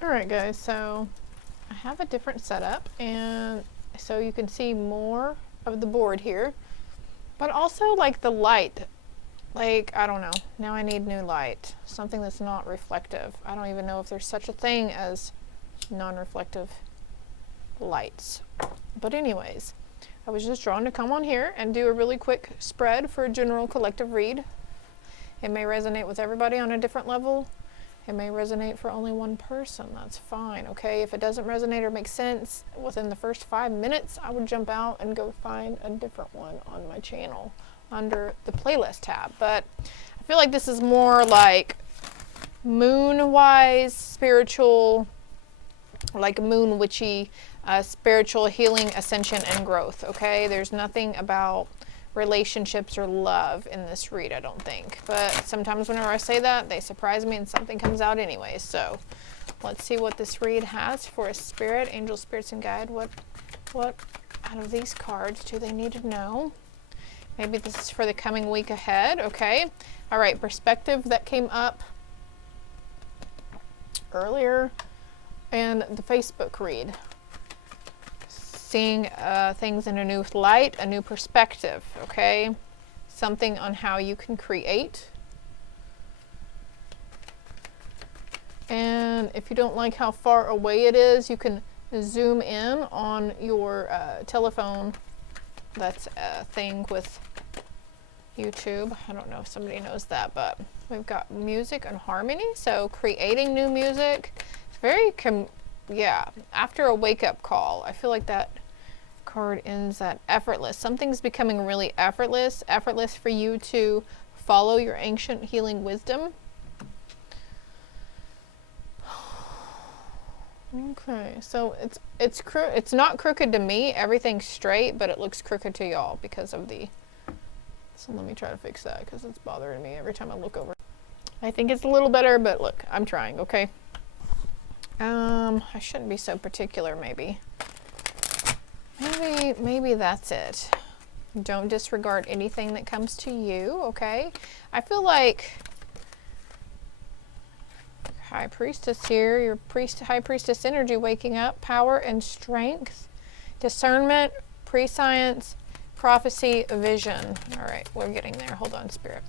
Alright guys, so I have a different setup, and so you can see more of the board here, but also like the light, like I don't know, now I need new light, something that's not reflective. I don't even know if there's such a thing as non-reflective lights, but anyways, I was just drawn to come on here and do a really quick spread for a general collective read. It may resonate with everybody on a different level. It may resonate for only one person. That's fine, okay? If it doesn't resonate or make sense within the first 5 minutes, I would jump out and go find a different one on my channel under the playlist tab. But I feel like this is more like moon-wise, spiritual, like moon witchy, spiritual healing, ascension, and growth, okay? There's nothing about relationships or love in this read, I don't think, but sometimes whenever I say that, they surprise me and something comes out anyway. So let's see what this read has for a spirit, angel, spirits, and guide. What out of these cards do they need to know? Maybe this is for the coming week ahead. Okay, all right, perspective that came up earlier in the Facebook read. Seeing things in a new light, a new perspective, okay? Something on how you can create. And if you don't like how far away it is, you can zoom in on your telephone. That's a thing with YouTube. I don't know if somebody knows that, but we've got music and harmony. So creating new music. It's very, yeah, after a wake-up call. I feel like that card ends at effortless. Something's becoming really effortless for you to follow your ancient healing wisdom. Okay, so it's not crooked to me. Everything's straight, but it looks crooked to y'all because of the. So let me try to fix that because it's bothering me every time I look over. I think it's a little better, but look, I'm trying. Okay. I shouldn't be so particular. Maybe that's it. Don't disregard anything that comes to you. Okay. I feel like High Priestess here, your High Priestess energy waking up, power and strength, discernment, prescience, prophecy, vision. All right, we're getting there. Hold on, Spirit.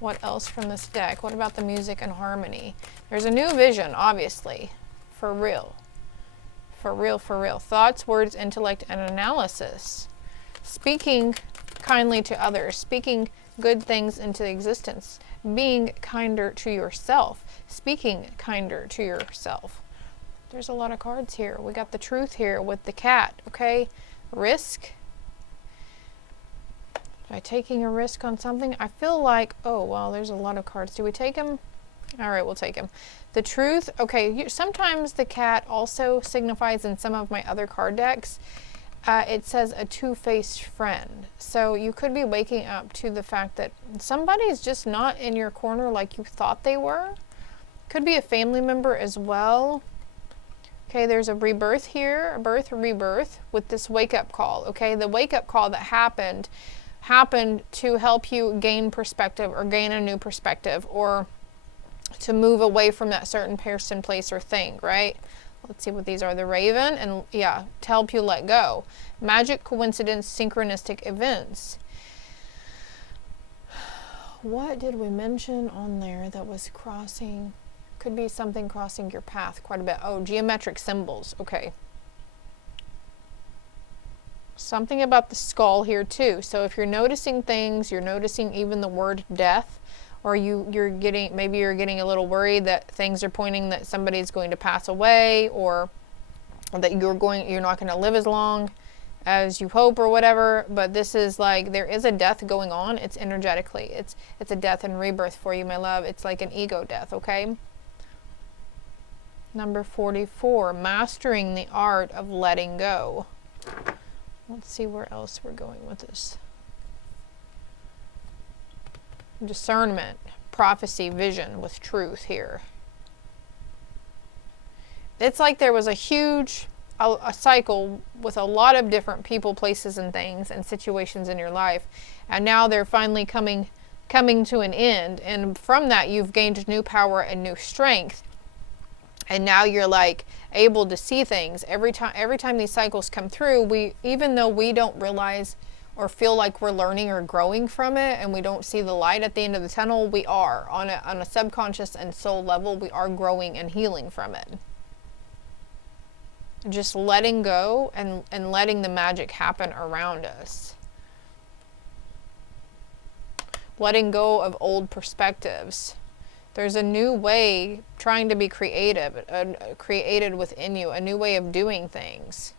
What else from this deck? What about the music and harmony? There's a new vision, obviously, for real. For real, for real. Thoughts, words, intellect, and analysis. Speaking kindly to others, speaking good things into existence, being kinder to yourself, speaking kinder to yourself. There's a lot of cards here. We got the truth here with the cat, okay? Risk. By taking a risk on something, I feel like, oh, well, there's a lot of cards. Do we take them? All right, we'll take them. The truth, okay, sometimes the cat also signifies in some of my other card decks, it says a two-faced friend. So you could be waking up to the fact that somebody's just not in your corner like you thought they were. Could be a family member as well. Okay, there's a rebirth here, a birth, a rebirth with this wake-up call. Okay, the wake-up call that happened to help you gain perspective or gain a new perspective or to move away from that certain person, place, or thing, right? Let's see what these are. The Raven, and yeah, to help you let go. Magic, coincidence, synchronistic events. What did we mention on there that was crossing? Could be something crossing your path quite a bit. Oh, geometric symbols. Okay. Something about the skull here too. So if you're noticing things, you're noticing even the word death, or maybe you're getting a little worried that things are pointing that somebody's going to pass away, or that you're not going to live as long as you hope or whatever. But this is like, there is a death going on. It's energetically. It's a death and rebirth for you, my love. It's like an ego death, okay? Number 44, mastering the art of letting go. Let's see where else we're going with this. Discernment, prophecy, vision with truth here. It's like there was a huge a cycle with a lot of different people, places, and things and situations in your life, and now they're finally coming to an end, and from that you've gained new power and new strength, And now you're like able to see things every time these cycles come through. Even though we don't realize or feel like we're learning or growing from it, and we don't see the light at the end of the tunnel, we are on a subconscious and soul level. We are growing and healing from it. Just letting go and letting the magic happen around us. Letting go of old perspectives. There's a new way trying to be creative, created within you, a new way of doing things.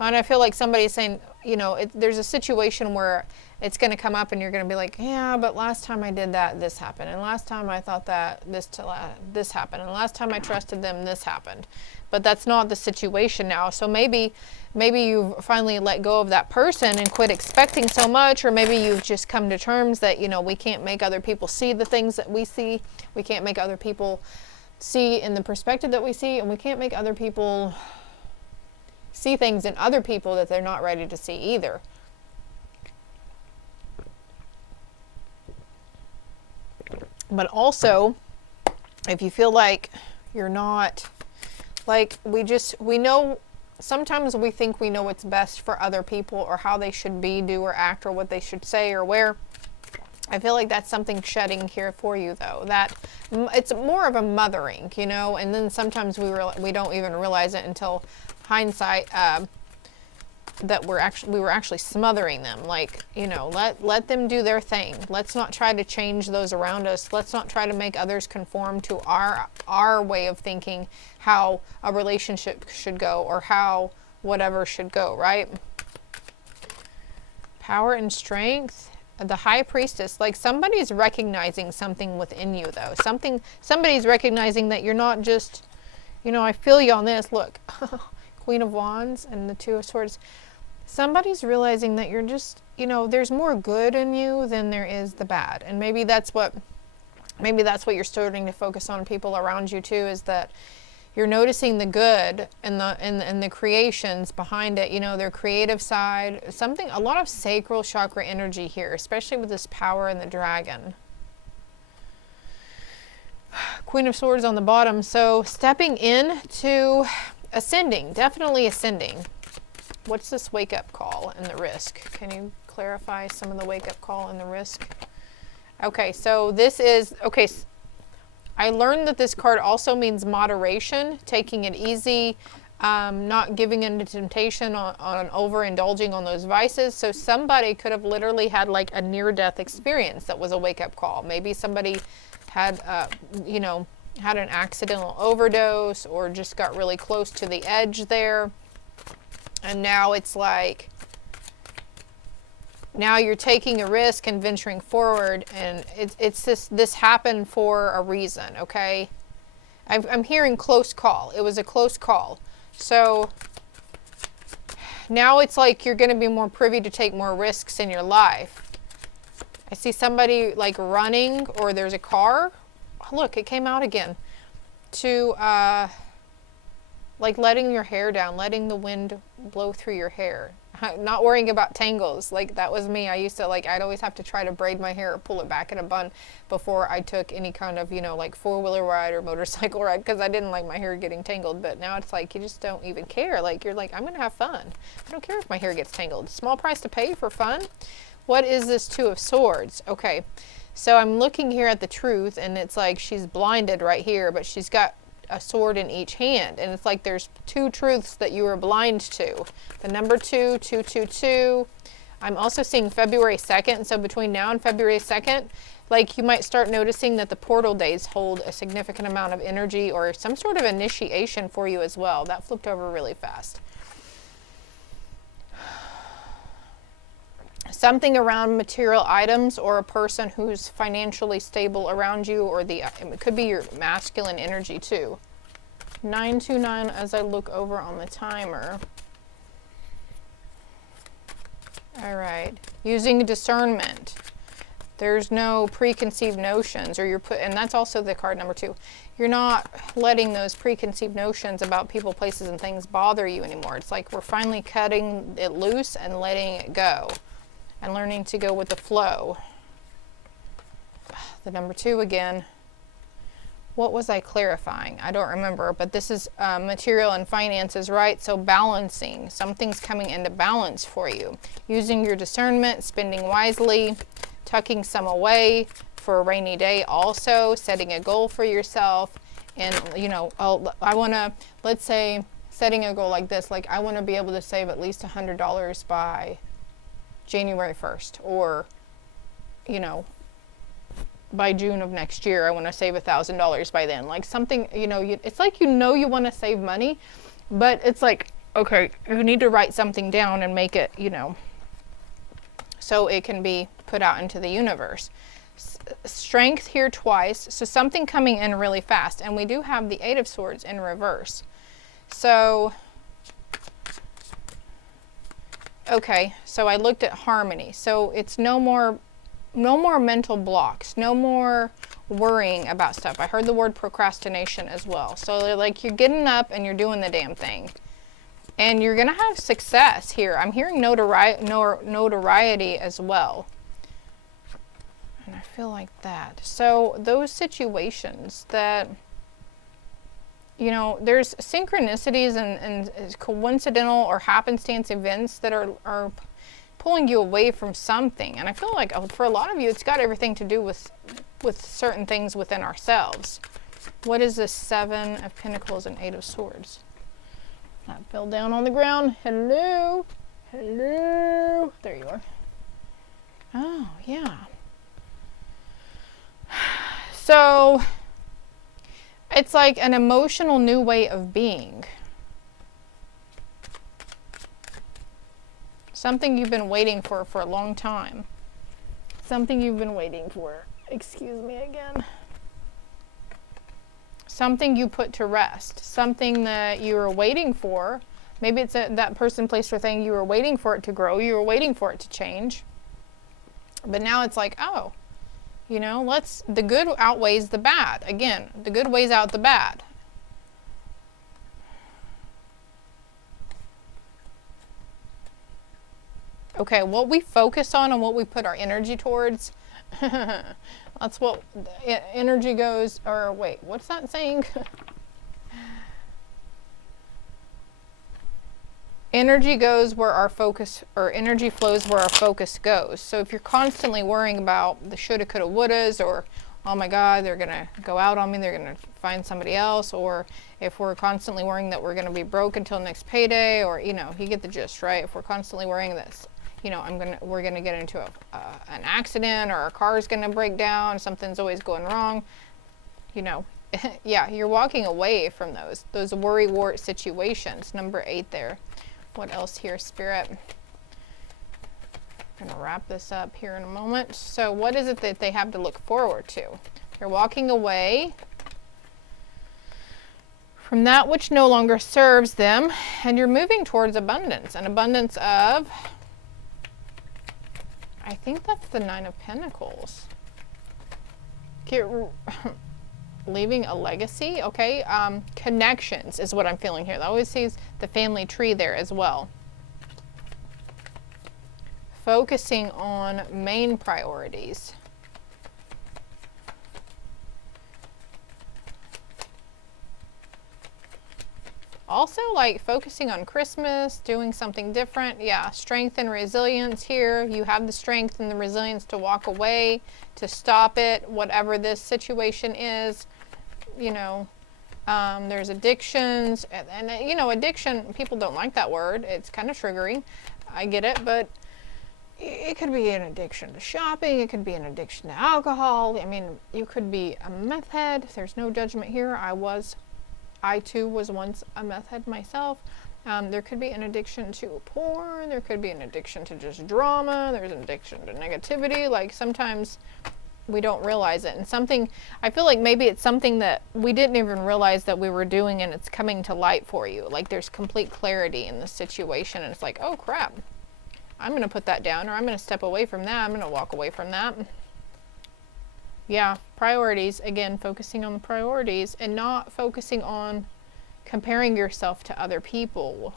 And I feel like somebody's saying, you know, there's a situation where it's going to come up and you're going to be like, yeah, but last time I did that, this happened. And last time I thought that this happened. And last time I trusted them, this happened. But that's not the situation now. So maybe you've finally let go of that person and quit expecting so much, or maybe you've just come to terms that, you know, we can't make other people see the things that we see. We can't make other people see in the perspective that we see, and we can't make other people see things in other people that they're not ready to see either. But also, if you feel like you're not, like, we know, sometimes we think we know what's best for other people, or how they should be, do, or act, or what they should say or wear. I feel like that's something shedding here for you, though. That it's more of a mothering, you know, and then sometimes we don't even realize it until hindsight, that we were actually smothering them. Like, you know, let them do their thing. Let's not try to change those around us. Let's not try to make others conform to our way of thinking how a relationship should go, or how whatever should go, right? Power and strength. The High Priestess, like somebody's recognizing something within you, though. Somebody's recognizing that you're not just, you know, I feel you on this. Look, Queen of Wands and the Two of Swords. Somebody's realizing that you're just, you know, there's more good in you than there is the bad. And maybe that's what you're starting to focus on, people around you too, is that you're noticing the good and the creations behind it, you know, their creative side, a lot of sacral chakra energy here, especially with this power and the dragon. Queen of Swords on the bottom. So stepping in to ascending, definitely ascending. What's this wake up call and the risk? Can you clarify some of the wake up call and the risk? Okay, so this is, okay, I learned that this card also means moderation, taking it easy, not giving into temptation on overindulging on those vices. So somebody could have literally had like a near-death experience that was a wake-up call. Maybe somebody had, you know, had an accidental overdose, or just got really close to the edge there. And now it's like, now you're taking a risk and venturing forward, and it's this happened for a reason, okay? I'm hearing close call. It was a close call. So now it's like you're going to be more privy to take more risks in your life. I see somebody like running, or there's a car. Oh, look, it came out again. To like letting your hair down, letting the wind blow through your hair. Not worrying about tangles. Like, that was me. I used to, like, I'd always have to try to braid my hair or pull it back in a bun before I took any kind of, you know, like four-wheeler ride or motorcycle ride, because I didn't like my hair getting tangled. But now it's like you just don't even care. Like, you're like, I'm going to have fun. I don't care if my hair gets tangled. Small price to pay for fun. What is this Two of Swords? Okay, so I'm looking here at the truth, and it's like she's blinded right here, but she's got a sword in each hand, and it's like there's two truths that you are blind to. The number 2, 222. I'm also seeing February 2nd, so between now and February 2nd, like, you might start noticing that the portal days hold a significant amount of energy, or some sort of initiation for you as well. That flipped over really fast. Something around material items, or a person who's financially stable around you, or it could be your masculine energy too. 929 as I look over on the timer. All right, using discernment. There's no preconceived notions, or and that's also the card number 2. You're not letting those preconceived notions about people, places, and things bother you anymore. It's like we're finally cutting it loose and letting it go, and learning to go with the flow. The number 2 again. what was I clarifying? I don't remember, but this is material and finances, right? So balancing, something's coming into balance for you. Using your discernment, spending wisely, tucking some away for a rainy day also, setting a goal for yourself. And, you know, I want to, let's say, setting a goal like this, like I want to be able to save at least $100 by January 1st, or, you know, by June of next year, I want to save $1,000 by then. Like something, you know, it's like, you know, you want to save money, but it's like, okay, you need to write something down and make it, you know, so it can be put out into the universe. Strength here twice, so something coming in really fast, and we do have the Eight of Swords in reverse. So, okay, so I looked at harmony. So it's no more mental blocks, no more worrying about stuff. I heard the word procrastination as well. So like you're getting up and you're doing the damn thing. And you're going to have success here. I'm hearing notoriety as well. And I feel like that. So those situations that, you know, there's synchronicities and coincidental or happenstance events that are pulling you away from something. And I feel like for a lot of you, it's got everything to do with certain things within ourselves. What is this Seven of Pentacles and Eight of Swords? That fell down on the ground. Hello. Hello. There you are. Oh, yeah. So it's like an emotional new way of being. Something you've been waiting for a long time. Something you've been waiting for. Excuse me again. Something you put to rest. Something that you were waiting for. Maybe it's that person, place, or thing you were waiting for it to grow. You were waiting for it to change. But now it's like, oh, you know, the good outweighs the bad. Again, the good weighs out the bad. Okay, what we focus on and what we put our energy towards, that's what energy goes, or wait, what's that saying? Energy goes where our focus, or energy flows where our focus goes. So if you're constantly worrying about the shoulda, coulda, wouldas, or oh my God, they're gonna go out on me, they're gonna find somebody else, or if we're constantly worrying that we're gonna be broke until next payday, or, you know, you get the gist, right? If we're constantly worrying this, you know, we're gonna get into an accident, or our car's gonna break down, something's always going wrong, you know, yeah, you're walking away from those worry-wart situations. Number 8 there. What else here, Spirit? I'm gonna wrap this up here in a moment. So what is it that they have to look forward to? They're walking away from that which no longer serves them, and you're moving towards abundance, an abundance of, I think that's the Nine of Pentacles. Leaving a legacy, okay? Connections is what I'm feeling here. That always sees the family tree there as well. Focusing on main priorities. Also, like focusing on Christmas, doing something different. Yeah, strength and resilience here. You have the strength and the resilience to walk away, to stop it, whatever this situation is. You know, there's addictions, and you know, addiction, people don't like that word. It's kind of triggering. I get it, but it could be an addiction to shopping. It could be an addiction to alcohol. I mean, you could be a meth head. There's no judgment here. I too was once a meth head myself. There could be an addiction to porn. There could be an addiction to just drama. There's an addiction to negativity. Like sometimes we don't realize it. And something, I feel like maybe it's something that we didn't even realize that we were doing, and it's coming to light for you. Like there's complete clarity in the situation, and it's like, oh crap, I'm going to put that down, or I'm going to step away from that. I'm going to walk away from that. Yeah, priorities. Again, focusing on the priorities and not focusing on comparing yourself to other people.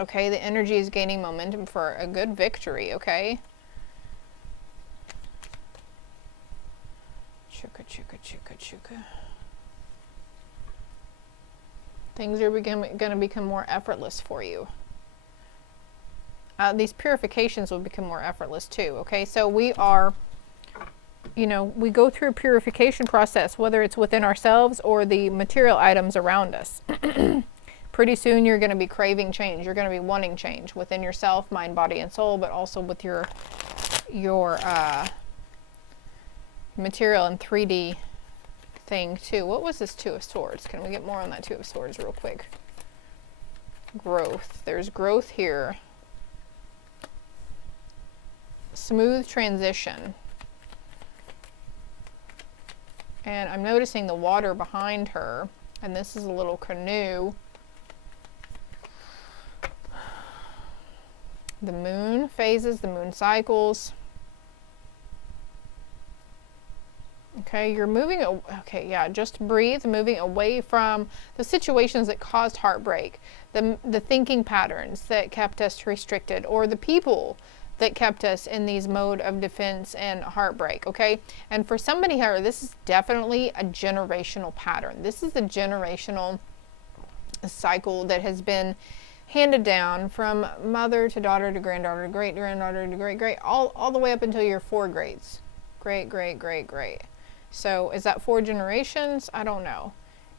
Okay, the energy is gaining momentum for a good victory, okay? Chuka, chuka, chuka, chuka. Things are going to become more effortless for you. These purifications will become more effortless too, okay? So we are, you know, we go through a purification process, whether it's within ourselves or the material items around us. Pretty soon you're going to be craving change. You're going to be wanting change within yourself, mind, body, and soul, but also with your material and 3D thing too. What was this Two of Swords? Can we get more on that Two of Swords real quick? Growth. There's growth here. Smooth transition. And I'm noticing the water behind her, and this is a little canoe. The moon phases, the moon cycles. Okay, you're moving, okay, yeah, just breathe, moving away from the situations that caused heartbreak, the thinking patterns that kept us restricted, or the people that kept us in these mode of defense and heartbreak, okay? And for somebody here, this is definitely a generational pattern. This is a generational cycle that has been handed down from mother to daughter to granddaughter to great-granddaughter to great-great, all the way up until your 4 grades. Great, great, great, great. So is that 4 generations? I don't know.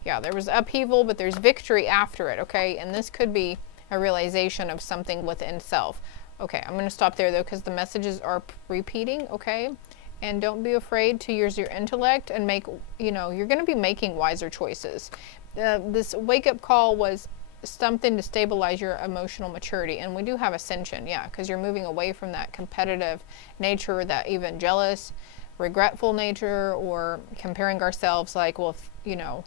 Yeah, there was upheaval, but there's victory after it, okay? And this could be a realization of something within self. Okay, I'm going to stop there though, because the messages are repeating, okay? And don't be afraid to use your intellect and make, you know, you're going to be making wiser choices. This wake-up call was something to stabilize your emotional maturity. And we do have ascension, yeah, because you're moving away from that competitive nature, that even jealous, regretful nature, or comparing ourselves like, well, if, you know,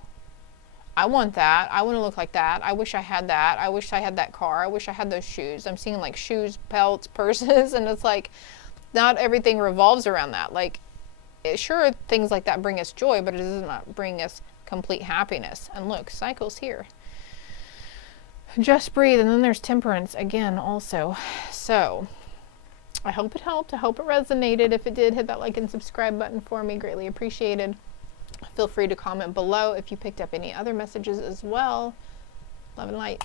I want that. I want to look like that. I wish I had that. I wish I had that car. I wish I had those shoes. I'm seeing like shoes, belts, purses, and it's like not everything revolves around that. Like, sure, things like that bring us joy, but it does not bring us complete happiness. And look, cycles here. Just breathe. And then there's temperance again also. So I hope it helped. I hope it resonated. If it did, hit that like and subscribe button for me. Greatly appreciated. Feel free to comment below if you picked up any other messages as well. Love and light.